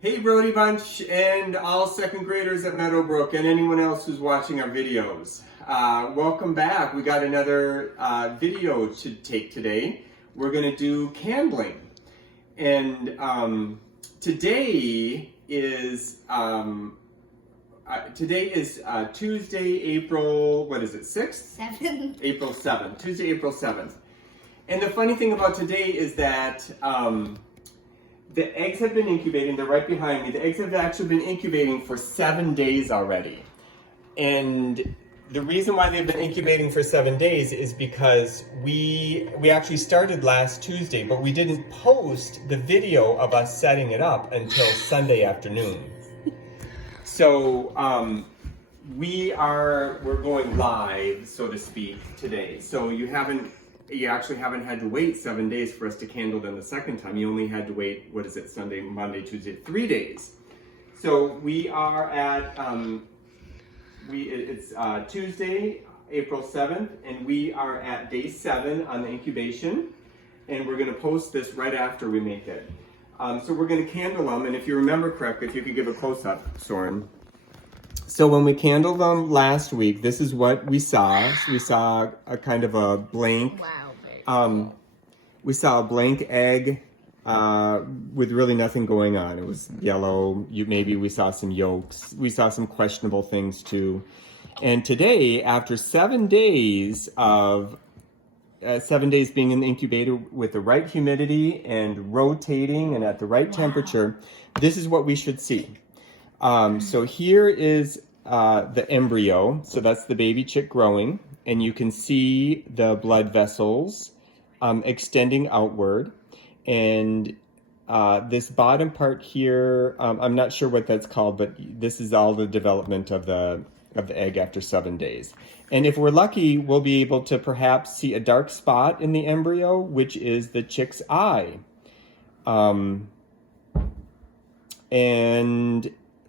Hey Brody Bunch and all second graders at Meadowbrook and anyone else who's watching our videos. Welcome back. We got another video to take today. We're going to do candling. And today is Tuesday, April, what is it, 6th? 7th. April 7th. Tuesday, April 7th. And the funny thing about today is that the eggs have been incubating. They're right behind me. The eggs have actually been incubating for 7 days already. And the reason why they've been incubating for 7 days is because we actually started last Tuesday, but we didn't post the video of us setting it up until Sunday afternoon. So we're going live, so to speak, today. So you actually haven't had to wait 7 days for us to candle them the second time. You only had to wait, what is it, Sunday, Monday, Tuesday, 3 days. So we are at, it's Tuesday, April 7th, and we are at day 7 on the incubation. And we're gonna post this right after we make it. So we're gonna candle them, and if you remember correctly, if you could give a close-up, Soren. So when we candled them last week, this is what we saw. So we saw a kind of a blank. Wow. We saw a blank egg with really nothing going on. It was yellow. Maybe we saw some yolks. We saw some questionable things too. And today, after 7 days of 7 days being in the incubator with the right humidity and rotating and at the right temperature, this is what we should see. So here is the embryo. So that's the baby chick growing, and you can see the blood vessels extending outward. And this bottom part here, I'm not sure what that's called, but this is all the development of the egg after 7 days. And if we're lucky, we'll be able to perhaps see a dark spot in the embryo, which is the chick's eye. And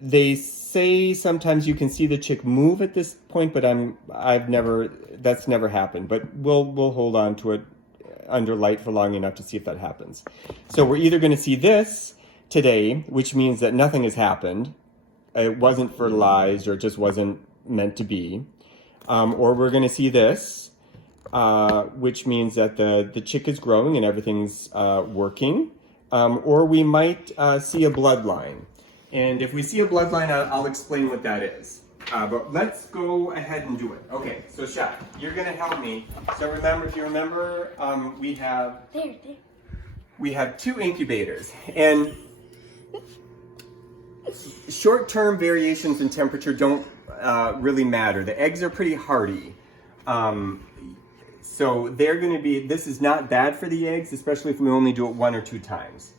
they say sometimes you can see the chick move at this point, but that's never happened. But we'll hold on to it under light for long enough to see if that happens. So we're either going to see this today, which means that nothing has happened. It wasn't fertilized, or it just wasn't meant to be. Or we're going to see this, which means that the chick is growing and everything's working. Or we might see a bloodline. And if we see a bloodline, I'll explain what that is. But let's go ahead and do it. Okay, so Shep, you're gonna help me. So if you remember, we have 2 incubators, and short-term variations in temperature don't really matter. The eggs are pretty hardy. So this is not bad for the eggs, especially if we only do it 1 or 2 times.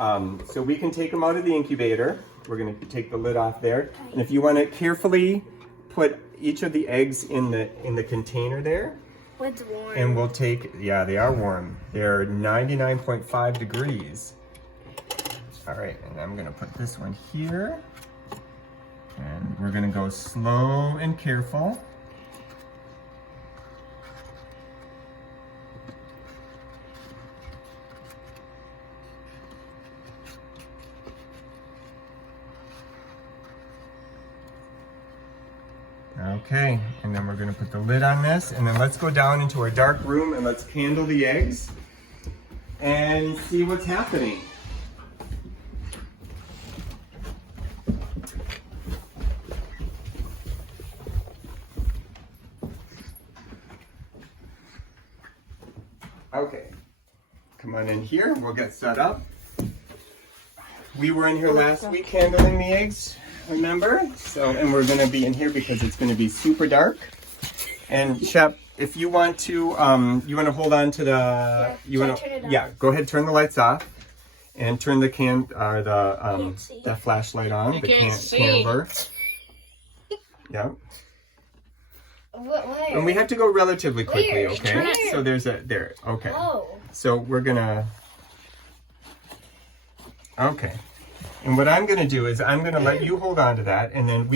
So we can take them out of the incubator. We're going to take the lid off there. And if you want to carefully put each of the eggs in the container there. What's warm? And we'll take, yeah, they are warm. They're 99.5 degrees. All right, and I'm going to put this one here. And we're going to go slow and careful. Okay, and then we're going to put the lid on this, and then let's go down into our dark room and let's candle the eggs and see what's happening. Okay, come on in here, we'll get set up. We were in here last week candling the eggs, remember? And we're gonna be in here because it's gonna be super dark. And Shep, if you want to, you want to hold on to the, go ahead, turn the lights off, and turn the the flashlight on, the candler. Yeah. And we have to go relatively quickly, okay? So there, okay. So we're gonna, okay. And what I'm gonna do is I'm gonna let you hold on to that, and then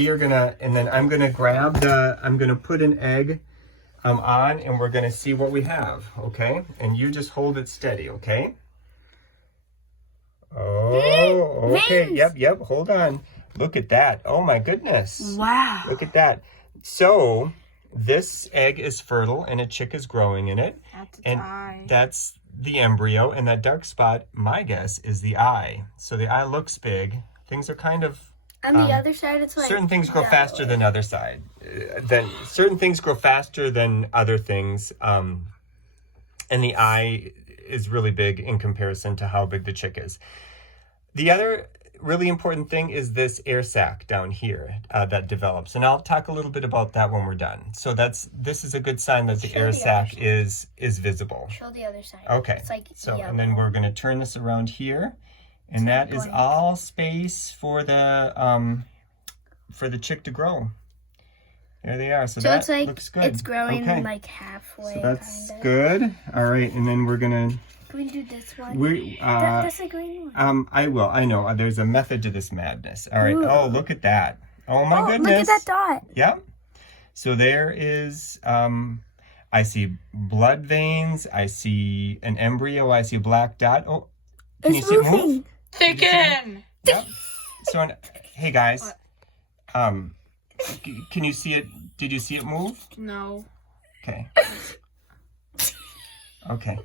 I'm gonna grab I'm gonna put an egg on, and we're gonna see what we have, okay? And you just hold it steady, okay? Oh, okay. Veins. Yep. Hold on. Look at that. Oh my goodness. Wow. Look at that. So this egg is fertile and a chick is growing in it. That's its And eye. that's the embryo. And that dark spot, my guess, is the eye. So the eye looks big. Things are kind of On the other side, it's like certain things grow that faster way. than other side. Then certain things grow faster than other things. And the eye is really big in comparison to how big the chick is. The other really important thing is this air sac down here that develops, and I'll talk a little bit about that when we're done. So this is a good sign that the Show air the sac other is visible. Show the other side. Okay. It's like So yellow. and then we're going to turn this around here, and that is blank. all space for the chick to grow. There they are. So that it's like looks good. it's growing Okay. like halfway. So that's kinda. good. All right, and then we're gonna Can we do this one? that's a green one. I will. I know. There's a method to this madness. All right. Ooh. Oh, look at that. Oh my Look goodness. at that dot. Yep. So there is. I see blood veins. I see an embryo. I see a black dot. Oh, can you It's see it move? moving. Chicken! Yep. So, hey guys. Can you see it? Did you see it move? No. Okay. Okay.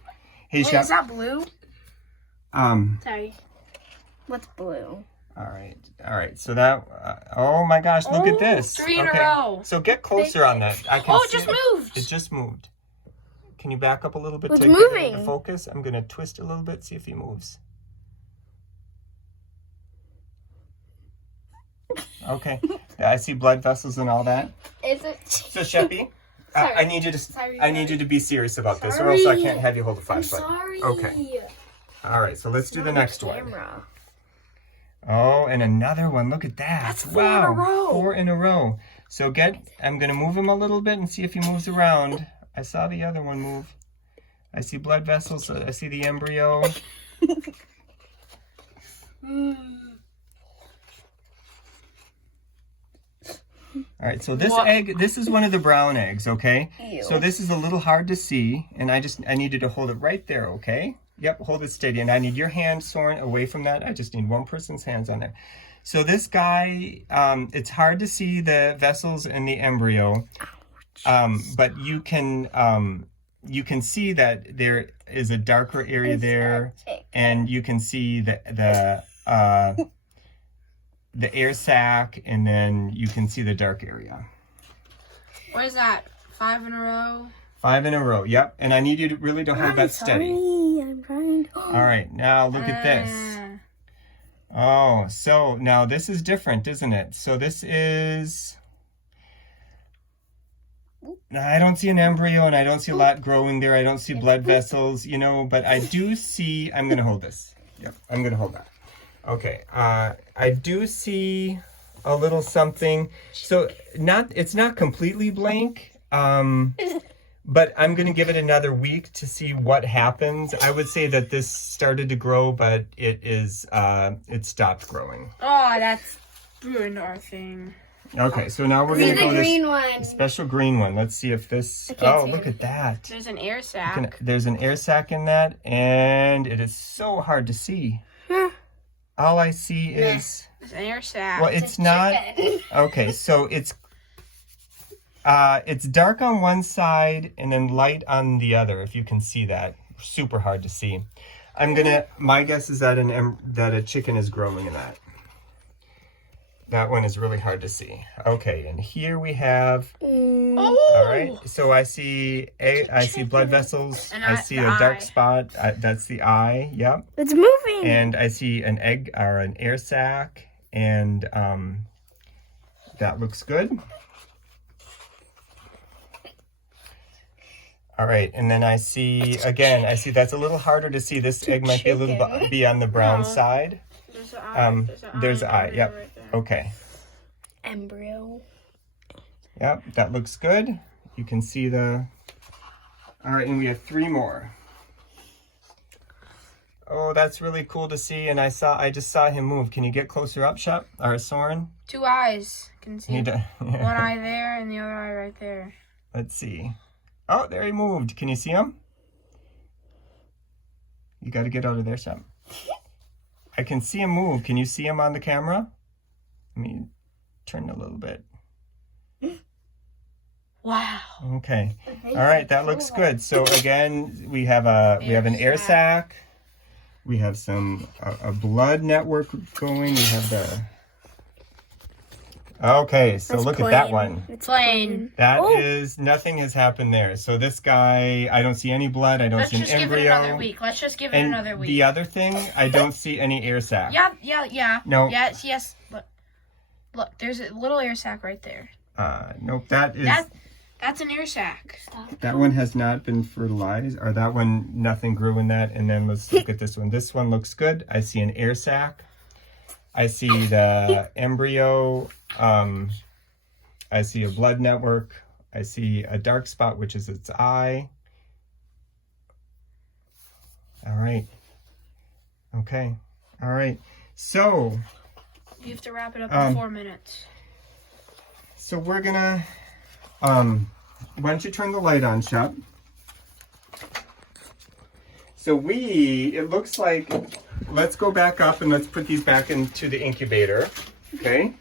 Hey, Wait, Shep. is that blue? Sorry. What's blue? All right. So that, oh my gosh, look at this. 3 in a row. So get closer on that. I can Oh, it see just it. moved. It just moved. Can you back up a little bit It's to get it moving. into focus? I'm going to twist a little bit, see if he moves. Okay. I see blood vessels and all that. Is it? So, Sheppy, Sorry. I need you to Sorry, I need you to be serious about this, or else I can't have you hold the I'm flashlight. sorry. Okay. All right. So let's do the next one. Camera. Oh, and another one. Look at that. That's 4 in a row. 4 in a row. So I'm going to move him a little bit and see if he moves around. I saw the other one move. I see blood vessels. I see the embryo. All right, so this egg, this is one of the brown eggs, okay? Ew. So this is a little hard to see, and I need you to hold it right there, okay? Yep, hold it steady, and I need your hand, Soren, away from that. I just need one person's hands on there. So this guy, it's hard to see the vessels in the embryo, but you can see that there is a darker area there, and you can see the air sac, and then you can see the dark area. What is that? 5 in a row? 5 in a row, yep. And I need you to really to hold that steady. I'm trying. All right, now look at this. Oh, so now this is different, isn't it? So this is... I don't see an embryo, and I don't see a lot growing there. I don't see blood vessels, but I do see... I'm going to hold this. Yep, I'm going to hold that. Okay, I do see a little something. So it's not completely blank, but I'm going to give it another week to see what happens. I would say that this started to grow, but it stopped growing. Oh, that's ruined our thing. Okay, so now we're See going to the go green this one. special green one. Let's see if this... can't Oh, see look it. at that. There's an air sac. There's an air sac in that, and it is so hard to see. All I see is... There's an air sac. Well, it's not... Okay, so it's dark on one side and then light on the other, if you can see that. Super hard to see. My guess is that that a chicken is growing in that. That one is really hard to see. Okay, and here we have... Oh! All right, so I see blood vessels. And I see the a dark eye. spot. That's the eye. Yep. It's moving. And I see an egg or an air sac, and that looks good. All right, and then I see that's a little harder to see. This egg might be a little be on the brown side. There's an eye. There's an eye. and Yep. right there. Okay. Embryo. Yep, that looks good. You can see the... All right, and we have 3 more. Oh, that's really cool to see, and I just saw him move. Can you get closer up, Shep? Or Soren? 2 eyes. Can see He does. one eye there and the other eye right there. Let's see. Oh, there he moved. Can you see him? You got to get out of there, Shep. I can see him move. Can you see him on the camera? Let me turn a little bit. Wow. Okay. All right, that looks good. So again, we have an air sac. We have a blood network going. We have the. Okay, so That's look at that plain. one. It's Plain. That is, nothing has happened there. So this guy, I don't see any blood. I don't Let's see an just give it embryo. another week. Let's just give it And another week. the other thing, I don't see any air sac. Yeah. No. Yes. Look, there's a little air sac right there. Nope, that is. That's an air sac. That one has not been fertilized, or that one, nothing grew in that. And then let's look at this one. This one looks good. I see an air sac. I see the embryo. I see a blood network. I see a dark spot, which is its eye. All right. Okay. All right. So. You have to wrap it up in 4 minutes. So we're gonna. Why don't you turn the light on, Shep? So it looks like, let's go back up and let's put these back into the incubator, okay?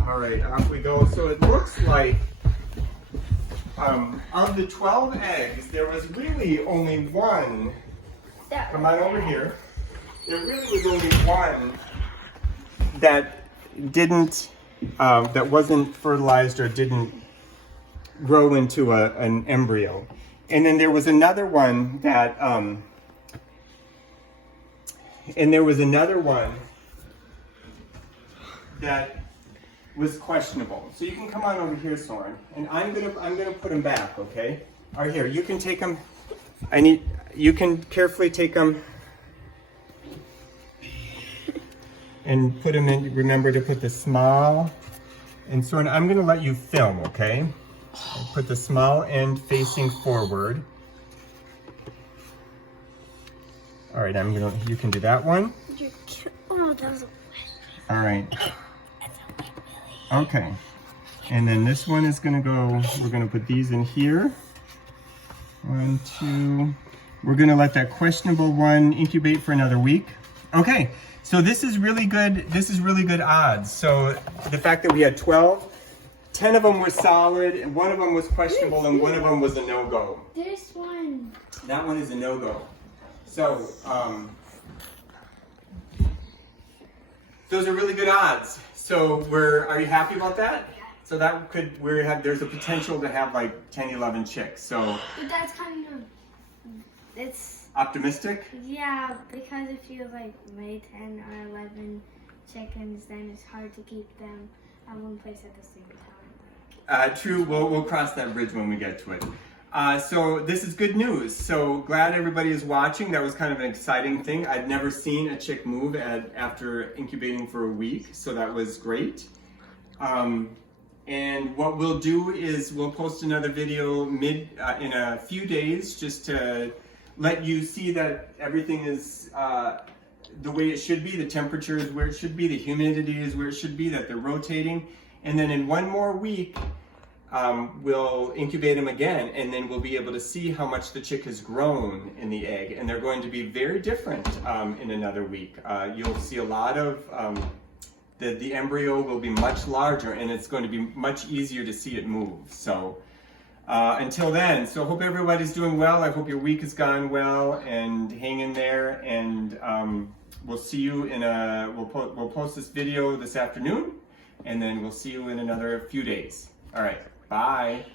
All right, off we go. So it looks like of the 12 eggs, there was really only one. Come on over here. There really was only one that didn't, that wasn't fertilized or didn't grow into an embryo. And then there was another one that, that was questionable. So you can come on over here, Soren, and I'm gonna put them back, okay? All right, here, you can take them. You can carefully take them and put them in. Remember to put the small, and Soren, I'm gonna let you film, okay? Put the small end facing forward. All right, you can do that one. Oh, that was a All right. Okay, and then this one is gonna go, we're gonna put these in here. 1, 2, we're gonna let that questionable one incubate for another week. Okay, so this is really good odds. So the fact that we had 12, 10 of them were solid, and 1 of them was questionable, and 1 of them was a no-go. This one. That one is a no-go. So, those are really good odds. So are you happy about that? So that there's a potential to have like 10, 11 chicks. So But that's kind of, it's, optimistic? yeah, because if you like lay 10 or 11 chickens, then it's hard to keep them at one place at the same time. True, we'll cross that bridge when we get to it. So this is good news. So glad everybody is watching. That was kind of an exciting thing. I'd never seen a chick move after incubating for a week, so that was great. And what we'll do is we'll post another video in a few days just to let you see that everything is the way it should be. The temperature is where it should be. The humidity is where it should be, that they're rotating. And then in 1 more week, we'll incubate them again, and then we'll be able to see how much the chick has grown in the egg. And they're going to be very different in another week. You'll see a lot of, the embryo will be much larger, and it's going to be much easier to see it move. So until then, so hope everybody's doing well. I hope your week has gone well, and hang in there. And we'll see you we'll post this video this afternoon, and then we'll see you in another few days. All right. Bye.